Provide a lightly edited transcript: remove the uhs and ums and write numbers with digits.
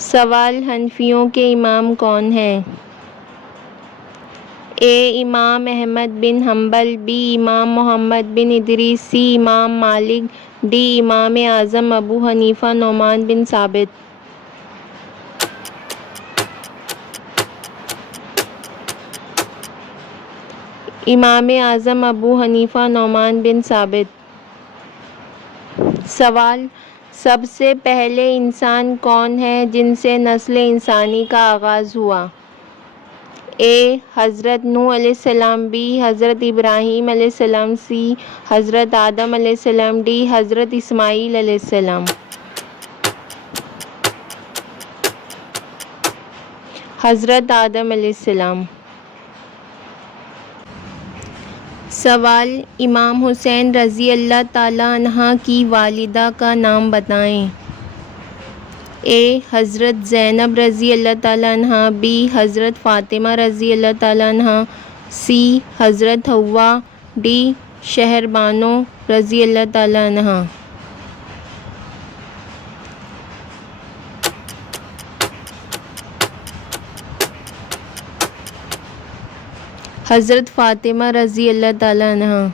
سوال: حنفیوں کے امام کون ہیں؟ اے امام احمد بن حنبل، بی امام محمد بن ادریس، سی امام مالک، ڈی امام اعظم ابو حنیفہ نعمان بن ثابت۔ امام اعظم ابو حنیفہ نعمان بن ثابت۔ سوال: سب سے پہلے انسان کون ہے جن سے نسل انسانی کا آغاز ہوا؟ اے حضرت نوح علیہ السلام، بی حضرت ابراہیم علیہ السلام، سی حضرت آدم علیہ السلام، ڈی حضرت اسماعیل علیہ السلام۔ حضرت آدم علیہ السلام۔ سوال: امام حسین رضی اللہ تعالیٰ عنہ کی والدہ کا نام بتائیں۔ اے حضرت زینب رضی اللہ تعالیٰ عنہا، بی حضرت فاطمہ رضی اللہ تعالیٰ عنہا، سی حضرت حوا، ڈی شہربانو رضی اللہ تعالیٰ عنہا۔ حضرت فاطمہ رضی اللہ تعالیٰ عنہا۔